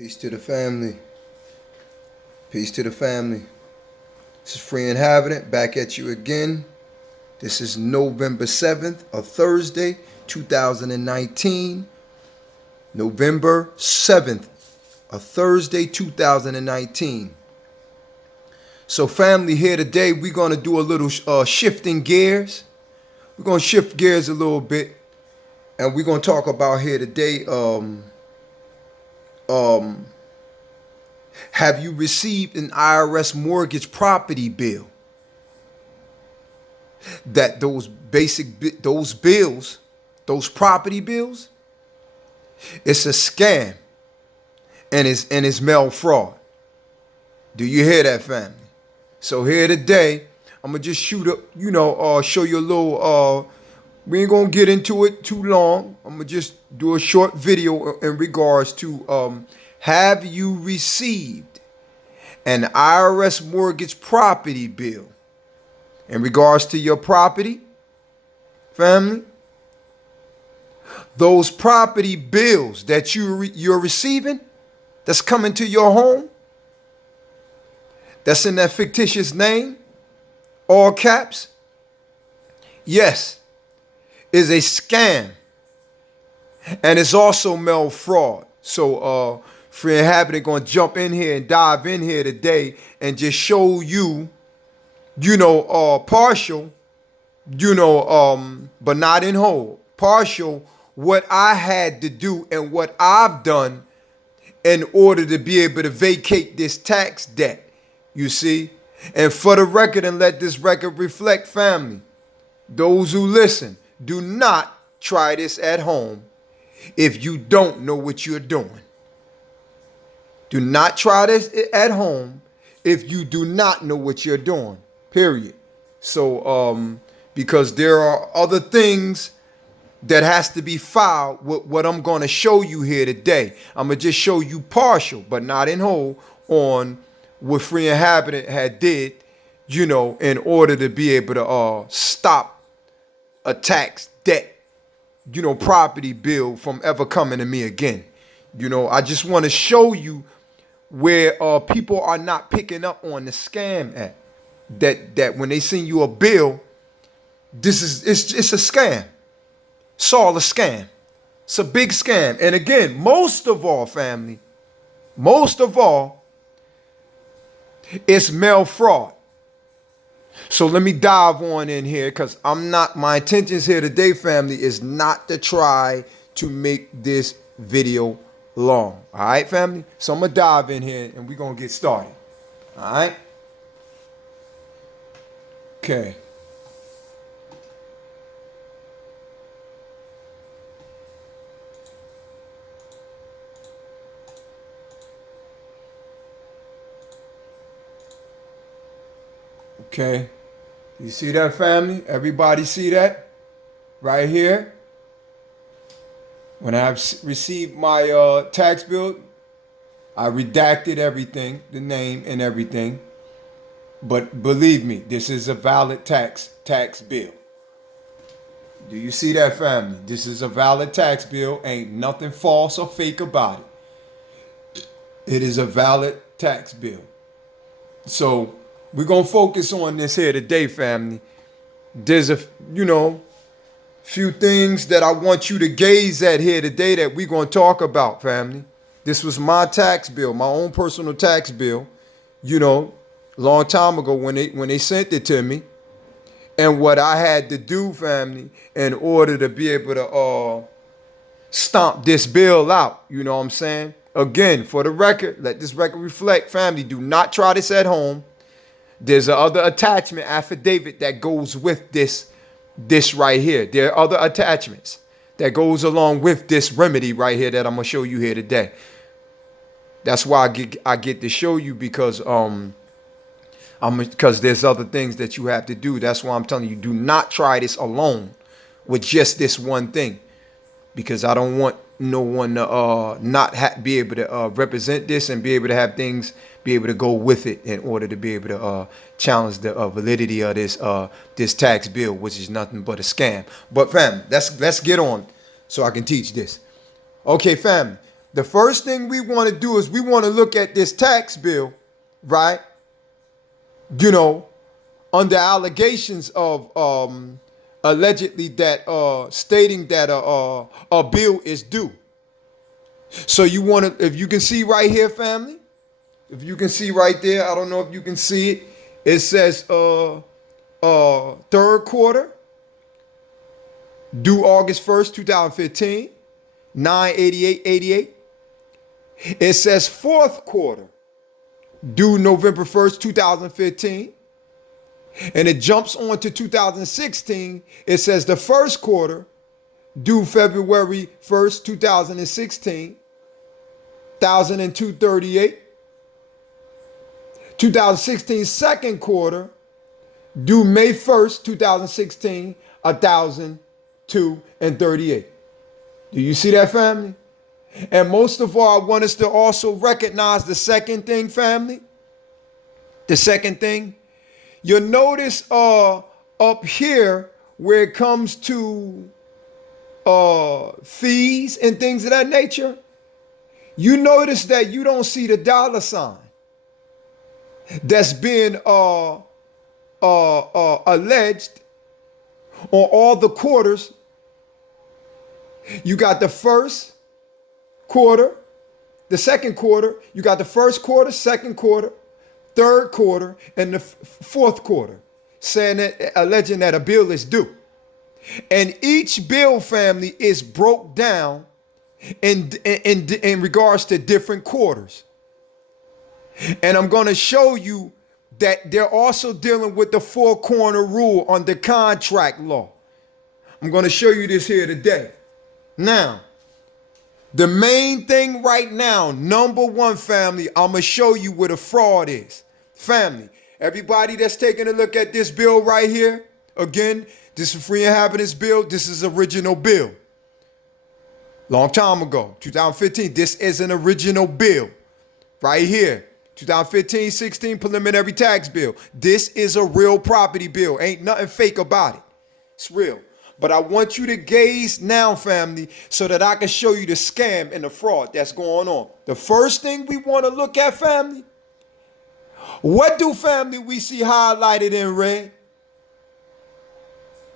Peace to the family. Peace to the family. This is Free Inhabitant back at you again. This is November 7th, a Thursday, 2019. November 7th, a Thursday, 2019. So family, here today, we're going to do a little shifting gears. We're going to shift gears a little bit. And we're going to talk about here today, have you received an IRS mortgage property bill? That those bills, those property bills, it's a scam and it's mail fraud. Do you hear that, family? So here today, I'm gonna just show you a little. We ain't gonna get into it too long. I'm gonna just do a short video in regards to have you received an IRS mortgage property bill? In regards to your property, family, those property bills that you're receiving, that's coming to your home, that's in that fictitious name, all caps, yes, is a scam, and it's also mail fraud. So Free Inhabitant gonna jump in here and dive in here today and just show you, partial, but not in whole, partial what I had to do and what I've done in order to be able to vacate this tax debt, you see? And for the record, and let this record reflect, family, those who listen, do not try this at home if you don't know what you're doing. Do not try this at home if you do not know what you're doing, period. So, because there are other things that has to be filed with what I'm going to show you here today. I'm going to just show you partial, but not in whole, on what Free Inhabitant had did, in order to be able to stop a tax debt, property bill from ever coming to me again. I just want to show you where people are not picking up on the scam at. That when they send you a bill, it's a scam. It's all a scam. It's a big scam. And again, most of all, family, it's mail fraud. So let me dive on in here, because my intentions here today, family, is not to try to make this video long. All right, family? So I'm going to dive in here and we're going to get started. All right? Okay. Okay. You see that, family? Everybody see that? Right here. When I received my tax bill, I redacted everything, the name and everything. But believe me, this is a valid tax bill. Do you see that, family? This is a valid tax bill. Ain't nothing false or fake about it. It is a valid tax bill. So we're going to focus on this here today, family. There's a, few things that I want you to gaze at here today that we're going to talk about, family. This was my tax bill, my own personal tax bill, long time ago when they sent it to me. And what I had to do, family, in order to be able to stomp this bill out, you know what I'm saying? Again, for the record, let this record reflect, family, do not try this at home. There's another attachment affidavit that goes with this right here. There are other attachments that goes along with this remedy right here that I'm gonna show you here today. That's why I get to show you, because because there's other things that you have to do. That's why I'm telling you, do not try this alone with just this one thing, because I don't want no one to not be able to represent this and be able to have things be able to go with it in order to be able to challenge the validity of this tax bill, which is nothing but a scam. But fam, let's get on so I can teach this. Okay, fam. The first thing we want to do is we want to look at this tax bill, right? You know, under allegations of allegedly that stating that a bill is due. So you want to, if you can see right here, family, if you can see right there, I don't know if you can see it. It says third quarter, due August 1st, 2015, 988.88. It says fourth quarter, due November 1st, 2015. And it jumps on to 2016. It says the first quarter, due February 1st, 2016, 1,002.38. 2016 second quarter, due May 1st, 2016, 1,002.38. Do you see that, family? And most of all, I want us to also recognize the second thing, family. The second thing, you'll notice up here where it comes to fees and things of that nature, you notice that you don't see the dollar sign that's been alleged on all the quarters. You got the first quarter, the second quarter, you got the first quarter, second quarter, third quarter, and the fourth quarter, saying that, alleging that a bill is due. And each bill, family, is broke down in regards to different quarters. And I'm going to show you that they're also dealing with the four-corner rule under contract law. I'm going to show you this here today. Now, the main thing right now, number one, family, I'm going to show you what a fraud is. Family, everybody that's taking a look at this bill right here, again, this is Free Inhabitants bill. This is original bill. Long time ago, 2015, this is an original bill right here. 2015-16 preliminary tax bill. This is a real property bill. Ain't nothing fake about it. It's real. But I want you to gaze now, family, so that I can show you the scam and the fraud that's going on. The first thing we want to look at, family, what do, family, we see highlighted in red?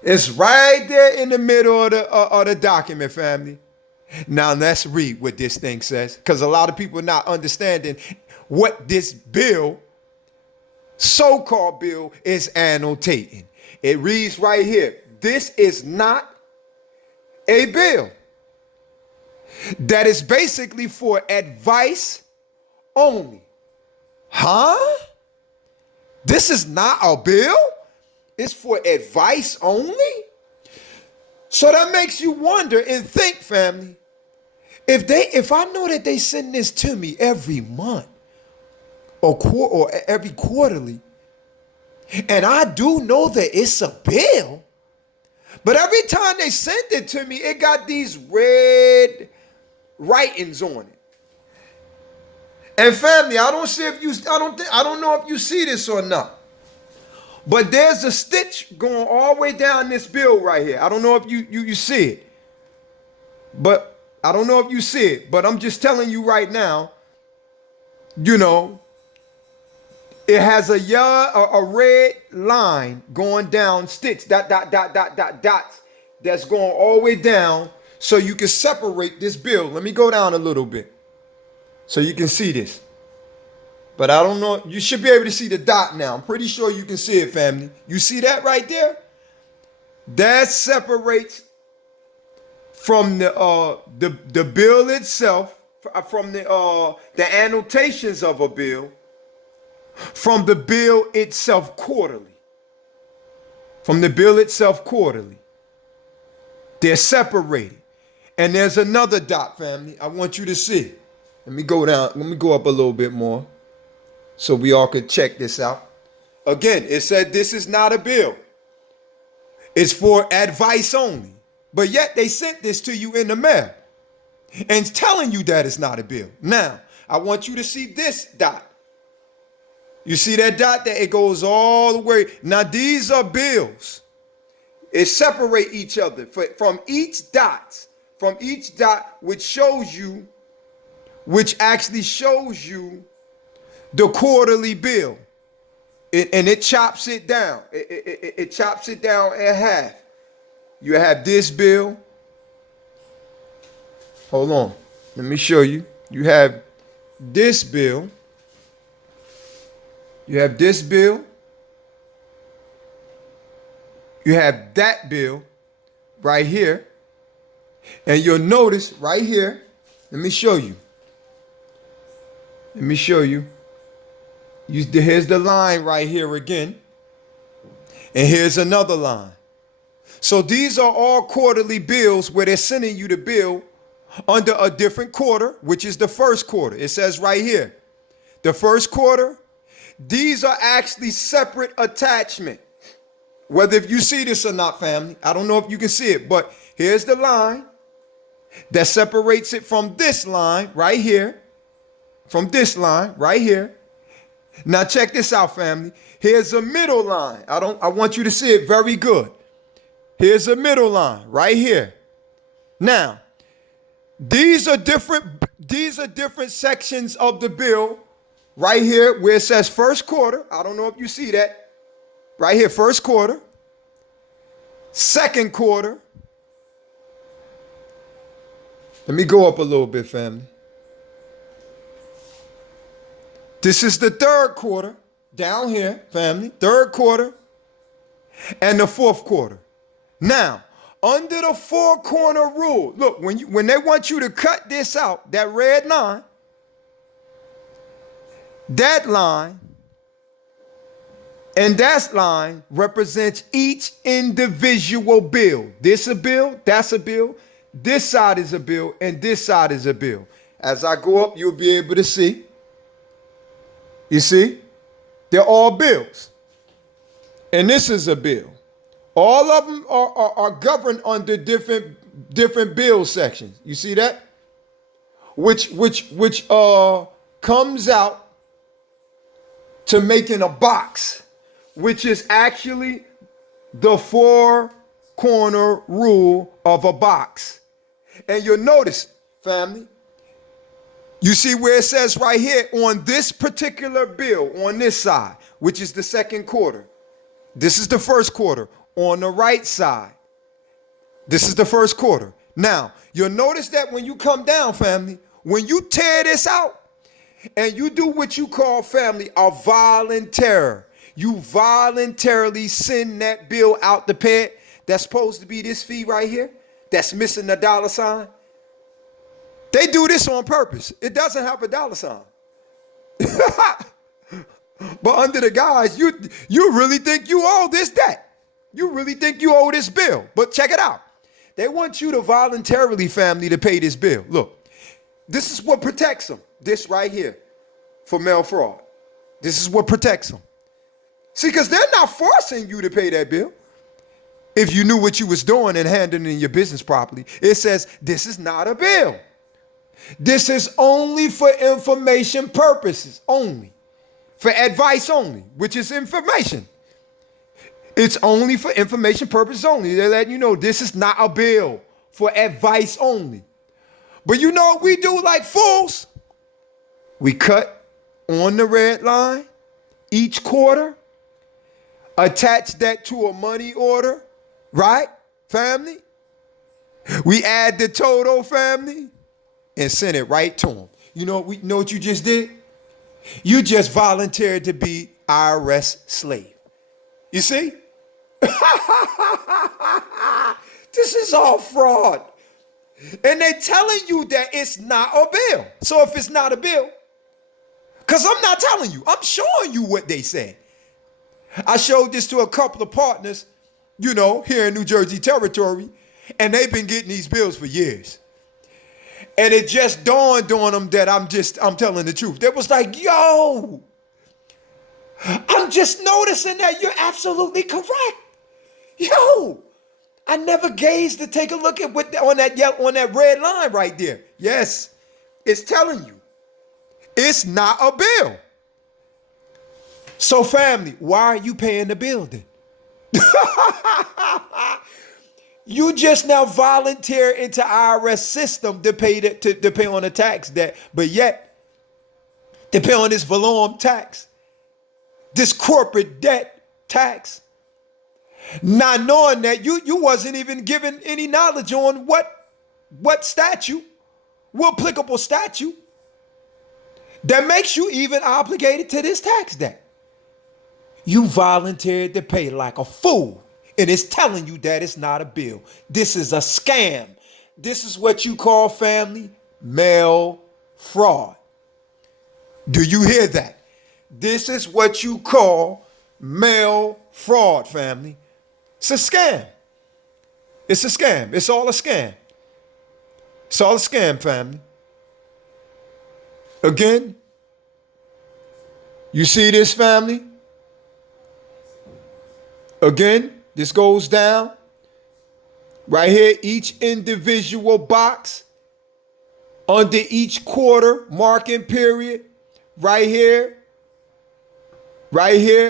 It's right there in the middle of the document, family. Now let's read what this thing says, because a lot of people are not understanding what this bill, so-called bill, is annotating. It reads right here, this is not a bill. That is basically for advice only. Huh? This is not a bill? It's for advice only? So that makes you wonder and think, family, if I know that they send this to me every month or every quarterly, and I do know that it's a bill, but every time they sent it to me, it got these red writings on it. And family, I don't know if you see this or not, but there's a stitch going all the way down this bill right here. I don't know if you see it, but I don't know if you see it, but I'm just telling you right now, you know, it has a red line going down, stitch, dots, that's going all the way down so you can separate this bill. Let me go down a little bit so you can see this. But I don't know, you should be able to see the dot now. I'm pretty sure you can see it, family. You see that right there? That separates from the bill itself, from the annotations of a bill, from the bill itself quarterly. From the bill itself quarterly. They're separated. And there's another dot, family, I want you to see. Let me go down, let me go up a little bit more so we all could check this out. Again, it said this is not a bill. It's for advice only. But yet they sent this to you in the mail and telling you that it's not a bill. Now, I want you to see this dot. You see that dot there? It goes all the way. Now, these are bills. It separate each other from each dot, which shows you which actually shows you the quarterly bill. And it chops it down. It chops it down in half. You have this bill. Hold on. Let me show you. You have this bill. You have this bill. You have that bill right here. And you'll notice right here. Let me show you. Let me show you. Here's the line right here again. And here's another line. So these are all quarterly bills where they're sending you the bill under a different quarter, which is the first quarter. It says right here, the first quarter. These are actually separate attachment. Whether if you see this or not, family, I don't know if you can see it, but here's the line that separates it from this line right here, from this line right here. Now check this out, family. Here's a middle line. I want you to see it very good. Here's a middle line right here. Now, these are different sections of the bill right here where it says first quarter. I don't know if you see that. Right here, first quarter, second quarter. Let me go up a little bit, family. This is the third quarter down here, family, third quarter and the fourth quarter. Now, under the four-corner rule, look, when they want you to cut this out, that red line, that line, and that line represents each individual bill. This a bill, that's a bill, this side is a bill, and this side is a bill. As I go up, you'll be able to see. You see? They're all bills. And this is a bill. All of them are governed under different bill sections. You see that? Which comes out to making a box, which is actually the four-corner rule of a box. And you'll notice, family, you see where it says right here on this particular bill, on this side, which is the second quarter. This is the first quarter. On the right side, this is the first quarter. Now, you'll notice that when you come down, family, when you tear this out and you do what you call, family, a volunteer, you voluntarily send that bill out to pay it. That's supposed to be this fee right here. That's missing the dollar sign. They do this on purpose. It doesn't have a dollar sign. But under the guise, you really think you owe this debt. You really think you owe this bill. But check it out. They want you to voluntarily, family, to pay this bill. Look, this is what protects them. This right here for mail fraud. This is what protects them. See, because they're not forcing you to pay that bill. If you knew what you was doing and handling your business properly, it says this is not a bill. This is only for information purposes only. For advice only, which is information. It's only for information purposes only. They're letting you know this is not a bill, for advice only. But you know what we do like fools? We cut on the red line each quarter, attach that to a money order, right, family? We add the total, family, and send it right to them. You know what you just did? You just volunteered to be IRS slave. You see? This is all fraud. And they're telling you that it's not a bill. So if it's not a bill, because I'm not telling you, I'm showing you what they said. I showed this to a couple of partners, here in New Jersey territory, and they've been getting these bills for years. And it just dawned on them that I'm telling the truth. They was like, yo, I'm just noticing that you're absolutely correct. Yo, I never gazed to take a look at on that red line right there. Yes, it's telling you it's not a bill. So family, why are you paying the bill then? You just now volunteer into IRS system to pay on the tax debt, but yet to pay on this volume tax, this corporate debt tax, not knowing that you wasn't even given any knowledge on what statute, what applicable statute that makes you even obligated to this tax debt. You volunteered to pay like a fool, and it's telling you that it's not a bill. This is a scam. This is what you call, family, mail fraud. Do you hear that? This is what you call mail fraud, family. It's a scam. It's a scam. It's all a scam. It's all a scam, family. Again, you see this, family? Again, this goes down. Right here, each individual box under each quarter marking period. Right here,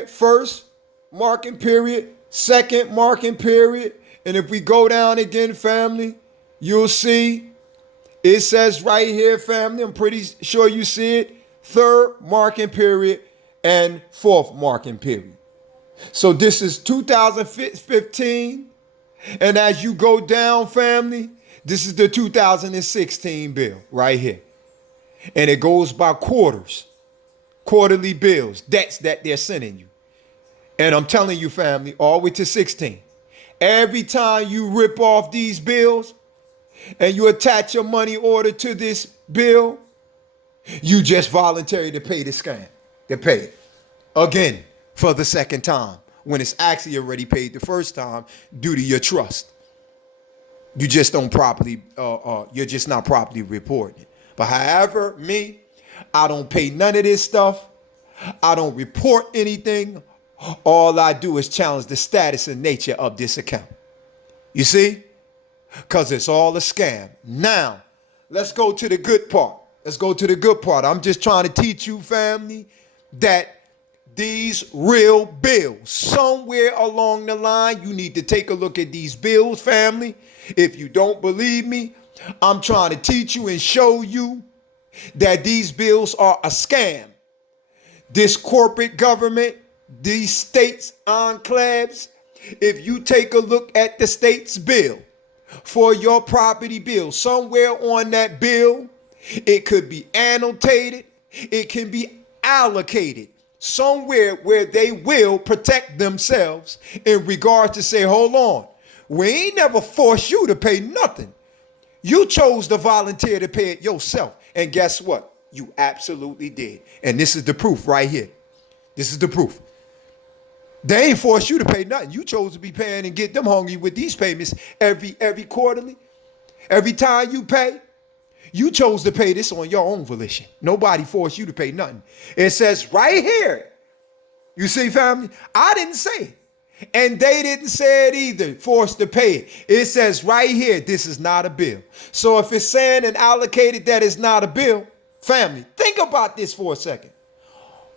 first marking period, second marking period. And if we go down again, family, you'll see it says right here, family, I'm pretty sure you see it, third marking period and fourth marking period. So this is 2015. And as you go down, family, this is the 2016 bill right here. And it goes by quarters, quarterly bills, debts that they're sending you. And I'm telling you, family, all the way to 16. Every time you rip off these bills and you attach your money order to this bill, you just voluntarily to pay the scam, to pay it again for the second time when it's actually already paid the first time due to your trust. You just don't properly, you're just not properly reporting it. But however, me, I don't pay none of this stuff. I don't report anything. All I do is challenge the status and nature of this account. You see? Because it's all a scam. Now, let's go to the good part. Let's go to the good part. I'm just trying to teach you, family, that these real bills, somewhere along the line, you need to take a look at these bills, family. If you don't believe me, I'm trying to teach you and show you that these bills are a scam. This corporate government, these states enclaves, if you take a look at the state's bill for your property bill, somewhere on that bill, it could be annotated, it can be allocated somewhere where they will protect themselves in regard to say, hold on, we ain't never forced you to pay nothing. You chose to volunteer to pay it yourself. And guess what? You absolutely did. And this is the proof right here. This is the proof. They ain't forced you to pay nothing. You chose to be paying and get them hungry with these payments every quarterly. Every time you pay, you chose to pay this on your own volition. Nobody forced you to pay nothing. It says right here. You see, family? I didn't say it. And they didn't say it either, forced to pay it. It says right here, this is not a bill. So if it's saying and allocated that it's not a bill, family, think about this for a second.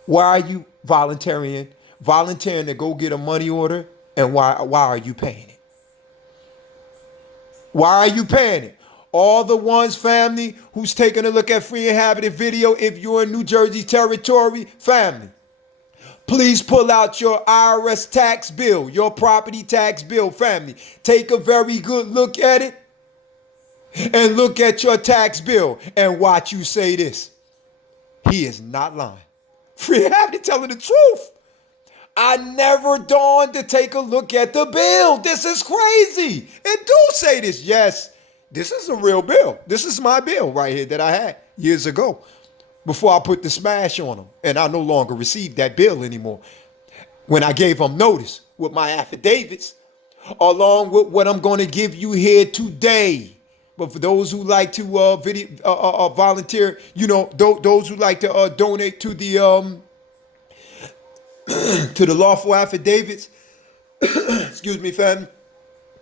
Why are you volunteering to go get a money order, and why are you paying it? Why are you paying it? All the ones, family, who's taking a look at Free Inhabited video, if you're in New Jersey territory, family, please pull out your IRS tax bill, your property tax bill, family. Take a very good look at it and look at your tax bill and watch you say this. He is not lying. Free Inhabited telling the truth. I never dawned to take a look at the bill. This is crazy. And do say this. Yes, this is a real bill. This is my bill right here that I had years ago before I put the smash on them. And I no longer received that bill anymore. When I gave them notice with my affidavits, along with what I'm going to give you here today. But for those who like to volunteer, you know, those who like to donate to the to the lawful affidavits, excuse me, fam,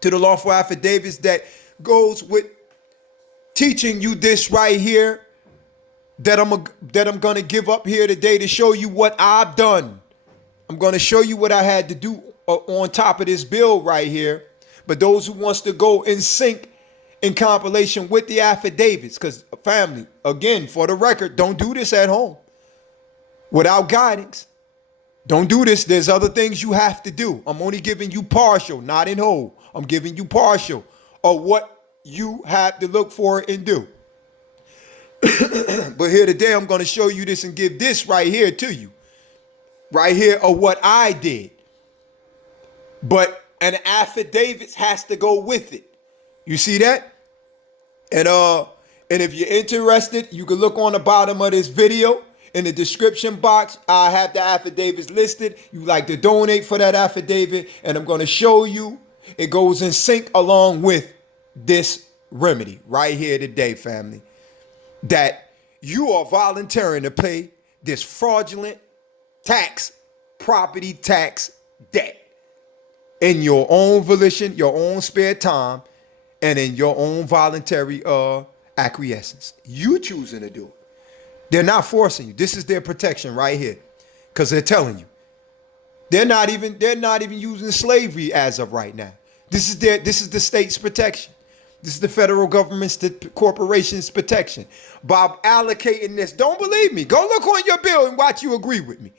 to the lawful affidavits that goes with teaching you this right here that I'm going to give up here today to show you what I've done. I'm going to show you what I had to do on top of this bill right here But those who wants to go in sync in compilation with the affidavits, because family, again, for the record, don't do this at home without guidance. Don't do this. There's other things you have to do. I'm only giving you partial, not in whole. I'm giving you partial of what you have to look for and do. But here today, I'm going to show you this and give this right here to you. Right here of what I did. But an affidavit has to go with it. You see that? And if you're interested, you can look on the bottom of this video. In the description box, I have the affidavits listed. You like to donate for that affidavit, and I'm going to show you it goes in sync along with this remedy right here today, family, that you are volunteering to pay this fraudulent tax, property tax debt in your own volition, your own spare time, and in your own voluntary acquiescence. You choosing to do it. They're not forcing you. This is their protection right here, because they're telling you. They're not even using slavery as of right now. This is the state's protection. This is the federal government's, the corporation's protection. By allocating this, don't believe me. Go look on your bill and watch you agree with me.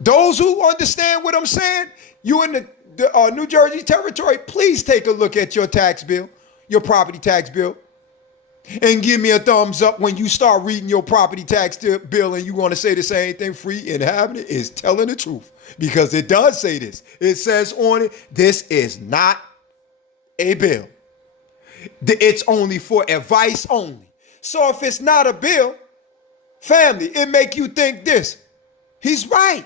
Those who understand what I'm saying, you in the New Jersey territory, please take a look at your tax bill, your property tax bill, and give me a thumbs up when you start reading your property tax bill and you want to say the same thing. Free Inhabited is telling the truth, because it does say this. It says on it, this is not a bill. It's only for advice only. So if it's not a bill, family, it make you think this. He's right.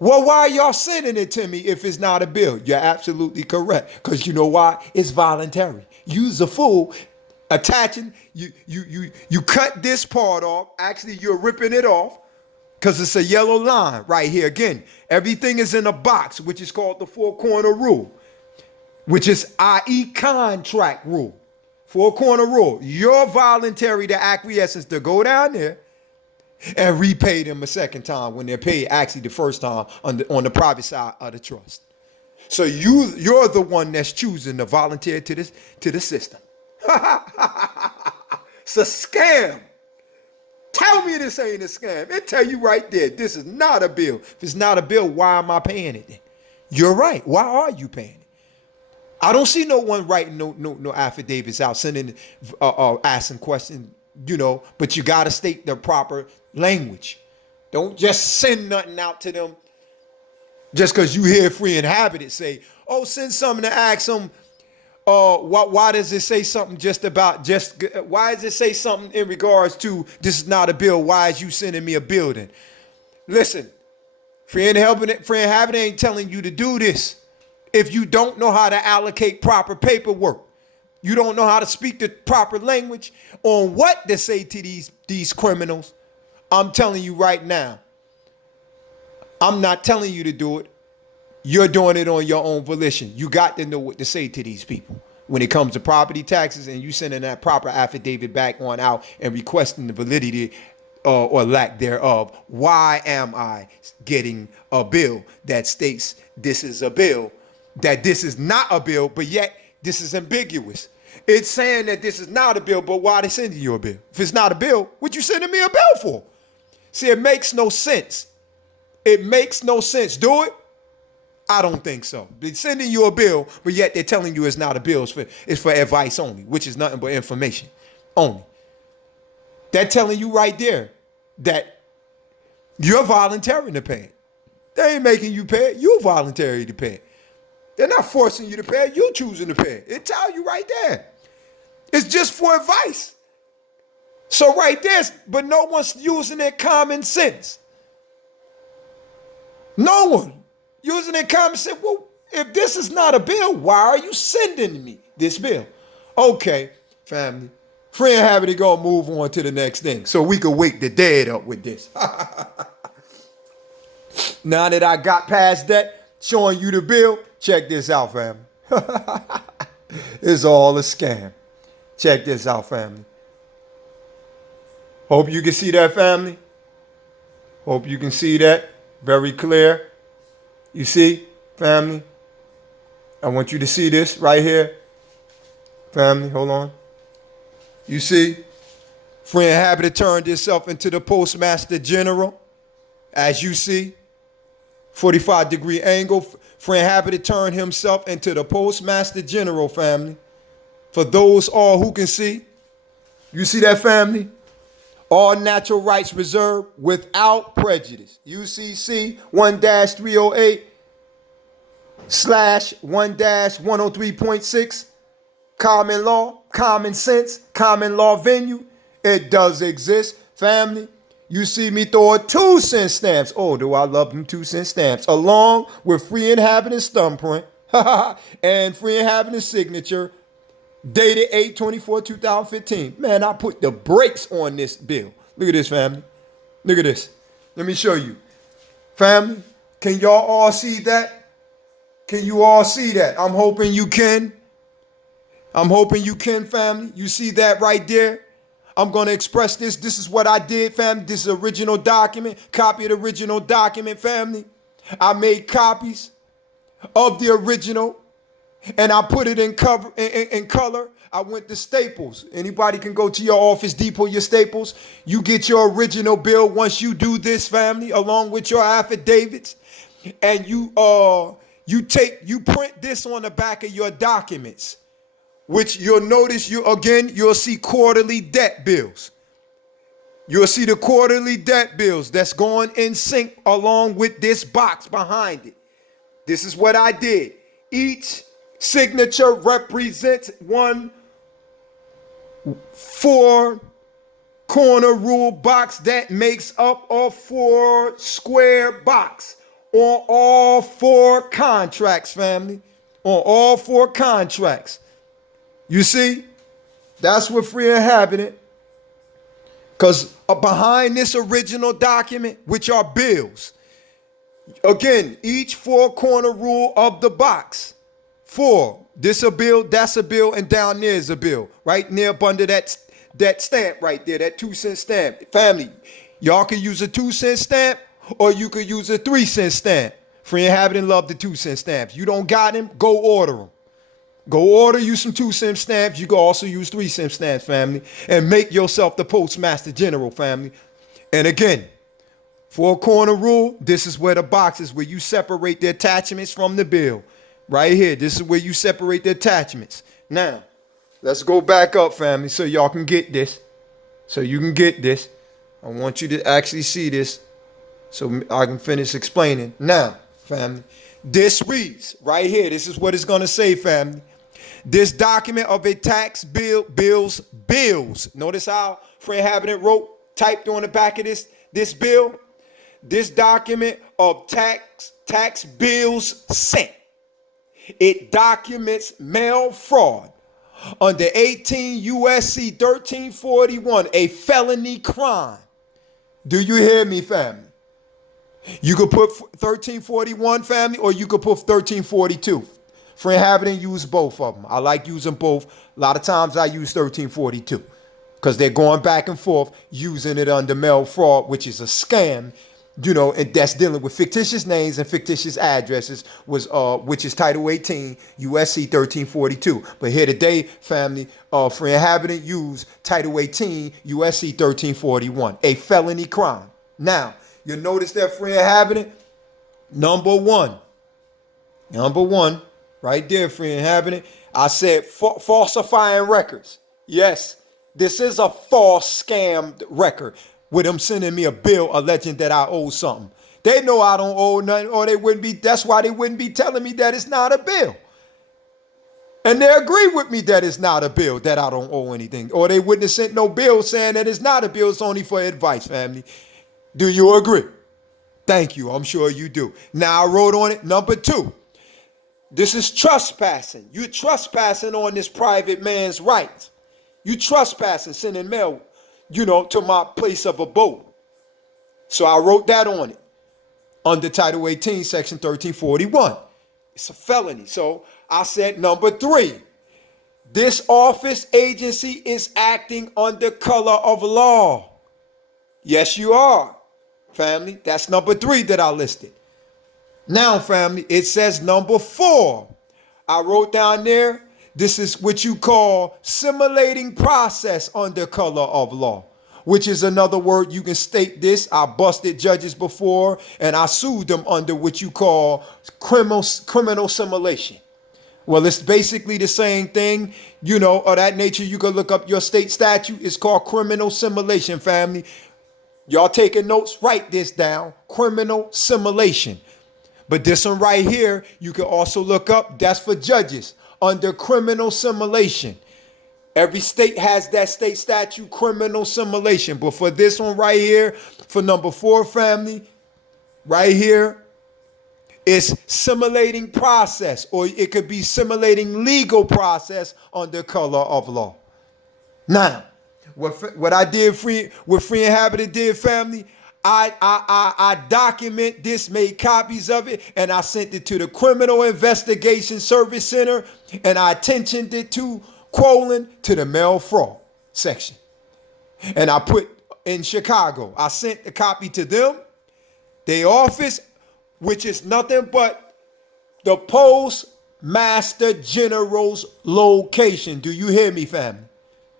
Well, why are y'all sending it to me if it's not a bill? You're absolutely correct. Because you know why? It's voluntary. You's a fool. Attaching, you cut this part off. Actually, you're ripping it off because it's a yellow line right here. Again, everything is in a box, which is called the four-corner rule, which is i.e. contract rule. Four-corner rule. You're voluntary to acquiescence to go down there and repay them a second time when they're paid actually the first time on the private side of the trust. So you're the one that's choosing to volunteer to the system. It's a scam. Tell me this ain't a scam. It tell you right there, this is not a bill. If it's not a bill, why am I paying it then? You're right. Why are you paying it? I don't see no one writing no affidavits out, sending, asking questions, but you got to state the proper language. Don't just send nothing out to them just because you hear Free Inhabited say, oh, send something to ask them. Why does it say something why does it say something in regards to this is not a bill? Why is you sending me a bill then? Listen, Free Inhabited ain't telling you to do this. If you don't know how to allocate proper paperwork, you don't know how to speak the proper language on what to say to these criminals, I'm telling you right now, I'm not telling you to do it. You're doing it on your own volition. You got to know what to say to these people when it comes to property taxes, and you sending that proper affidavit back on out and requesting the validity or lack thereof. Why am I getting a bill that states this is a bill, that this is not a bill, but yet this is ambiguous? It's saying that this is not a bill, but why they sending you a bill? If it's not a bill, what you sending me a bill for? See, it makes no sense. It makes no sense. Do it? I don't think so. They're sending you a bill, but yet they're telling you it's not a bill. It's for advice only, which is nothing but information only. They're telling you right there that you're volunteering to pay it. They ain't making you pay it. You're voluntary to pay it. They're not forcing you to pay it. You're choosing to pay it. It tells you right there. It's just for advice. So right there, but no one's using their common sense. No one. Using their common sense. Well, if this is not a bill, why are you sending me this bill? Okay, family. Free Inhabited gonna move on to the next thing so we can wake the dead up with this. Now that I got past that, showing you the bill, check this out, family. It's all a scam. Check this out, family. Hope you can see that, family. Hope you can see that very clear. You see, family? I want you to see this right here. Family, hold on. You see, Free and Habited turned itself into the Postmaster General. As you see, 45-degree angle. Free and Habited turned himself into the Postmaster General, family. For those all who can see, you see that, family? All natural rights reserved without prejudice. UCC 1-308/1-103.6. Common law, common sense, common law venue. It does exist, family. You see me throw 2-cent stamps. Oh, do I love them 2-cent stamps. Along with Free and Habitant's thumbprint and Free and Habitant's signature, dated 8/24/2015. Man, I put the brakes on this bill. Look at this, family. Look at this. Let me show you. Family, can y'all all see that? Can you all see that? I'm hoping you can. I'm hoping you can, family. You see that right there? I'm going to express this. This is what I did, family. This is original document. Copy of the original document, family. I made copies of the original, and I put it in color. I went to Staples. Anybody can go to your Office Depot, your Staples. You get your original bill once you do this, family, along with your affidavits, and you print this on the back of your documents, which you'll notice you'll see quarterly debt bills. You'll see the quarterly debt bills that's going in sync along with this box behind it. This is what I did. Each signature represents one 4-corner rule box that makes up a 4-square box on all 4 contracts, family. On all 4 contracts. You see? That's what Free and Habited. Because behind this original document, which are bills, again, each 4-corner rule of the box. 4. This a bill, that's a bill, and down there's a bill. Right near up under that stamp right there, that 2-cent stamp. Family, y'all can use a 2-cent stamp or you could use a 3-cent stamp. Free and Habited love the 2-cent stamps. You don't got them, go order them. Go order you some 2-cent stamps. You can also use 3-cent stamps, family, and make yourself the Postmaster General, family. And again, 4-corner rule, this is where the box is, where you separate the attachments from the bill. Right here, this is where you separate the attachments. Now, let's go back up, family, so y'all can get this. So you can get this. I want you to actually see this so I can finish explaining. Now, family, this reads right here. This is what it's going to say, family. This document of a tax bills. Notice how Free and Habited typed on the back of this bill. This document of tax bills sent. It documents mail fraud under 18 U.S.C. 1341, a felony crime. Do you hear me, family? You could put 1341, family, or you could put 1342. Free and Habited use both of them. I like using both. A lot of times I use 1342 because they're going back and forth using it under mail fraud, which is a scam, and that's dealing with fictitious names and fictitious addresses, which is Title 18, USC 1342. But here today, family, Free and Habited use Title 18, USC 1341, a felony crime. Now, you'll notice that Free and Habited, number one, right there, Free and Habited, I said falsifying records. Yes, this is a false scammed record with them sending me a bill alleging that I owe something. They know I don't owe nothing, or that's why they wouldn't be telling me that it's not a bill. And they agree with me that it's not a bill, that I don't owe anything. Or they wouldn't have sent no bill saying that it's not a bill, it's only for advice, family. Do you agree? Thank you, I'm sure you do. Now I wrote on it, number 2. This is trespassing. You're trespassing on this private man's rights. You trespassing, sending mail, to my place of abode. So I wrote that on it under Title 18, Section 1341. It's a felony. So I said number 3, this office agency is acting under color of law. Yes, you are, family. That's number 3 that I listed. Now, family, it says number 4. I wrote down there, this is what you call simulating process under color of law, which is another word you can state this. I busted judges before and I sued them under what you call criminal simulation. Well, it's basically the same thing, of that nature. You can look up your state statute. It's called criminal simulation, family. Y'all taking notes? Write this down. Criminal simulation. But this one right here, you can also look up. That's for judges under criminal simulation. Every state has that state statute, criminal simulation. But for this one right here, for number 4, family, right here, it's simulating process, or it could be simulating legal process under color of law. Now, what I did what Free and Habited did, family, I document this, made copies of it, and I sent it to the Criminal Investigation Service Center, and I attentioned it to the mail fraud section. And I put in Chicago, I sent the copy to them, their office, which is nothing but the Postmaster General's location. Do you hear me, family?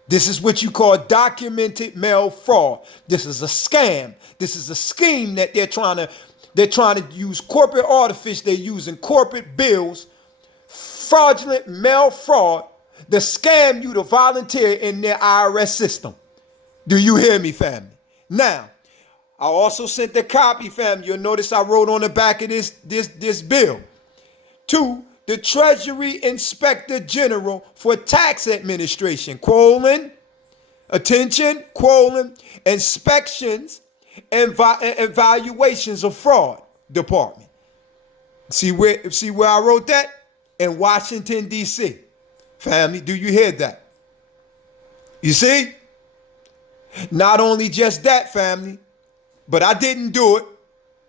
This is what you call documented mail fraud. This is a scam. This is a scheme that they're trying to use corporate artifice. They're using corporate bills, fraudulent mail fraud, to scam you to volunteer in their IRS system. Do you hear me, family? Now, I also sent the copy, family. You'll notice I wrote on the back of this bill to the Treasury Inspector General for Tax Administration, attention, inspections and evaluations of fraud department. See where I wrote that? In Washington, D.C. Family, do you hear that? You see? Not only just that, family, but I didn't do it.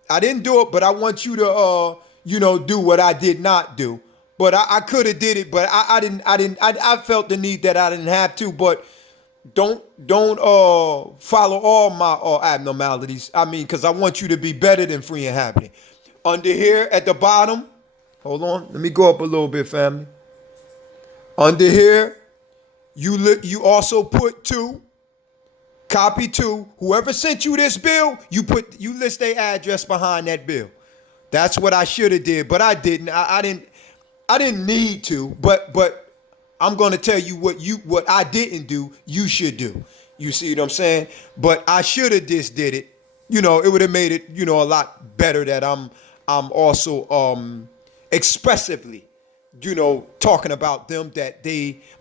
But I want you to, do what I did not do. But I could have did it, but I didn't. I felt the need that I didn't have to. But don't follow all my abnormalities. I mean, because I want you to be better than Free and Happy. Under here at the bottom, hold on. Let me go up a little bit, family. Under here, you also put to. Copy 2. Whoever sent you this bill, you list their address behind that bill. That's what I should have did, but I didn't. I didn't need to. But I'm gonna tell you what I didn't do. You should do. You see what I'm saying? But I should have just did it. It would have made it a lot better that I'm also expressively talking about them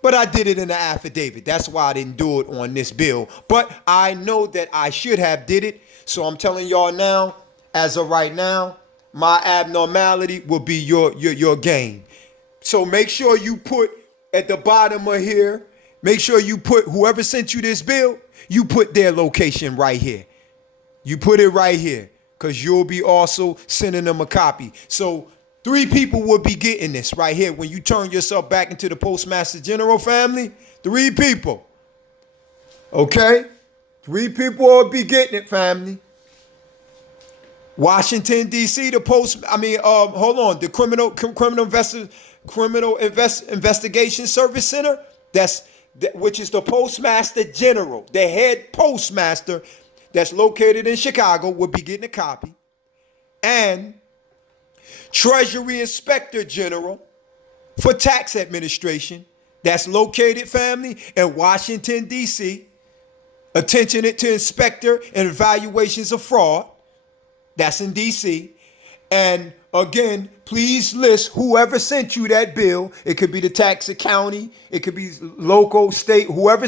but I did it in the affidavit. That's why I didn't do it on this bill. But I know that I should have did it. So I'm telling y'all now, as of right now, my abnormality will be your gain. So make sure you put at the bottom of here, make sure you put whoever sent you this bill, you put their location right here. You put it right here because you'll be also sending them a copy. So 3 people will be getting this right here. When you turn yourself back into the Postmaster General, family, 3 people. Okay? 3 people will be getting it, family. Washington, D.C., the Criminal Investigation Service Center, which is the Postmaster General, the head postmaster that's located in Chicago, will be getting a copy. And Treasury Inspector General for Tax Administration, that's located, family, in Washington, D.C. Attention it to inspector and evaluations of fraud. That's in D.C. And again, please list whoever sent you that bill. It could be the tax county. It could be local, state, whoever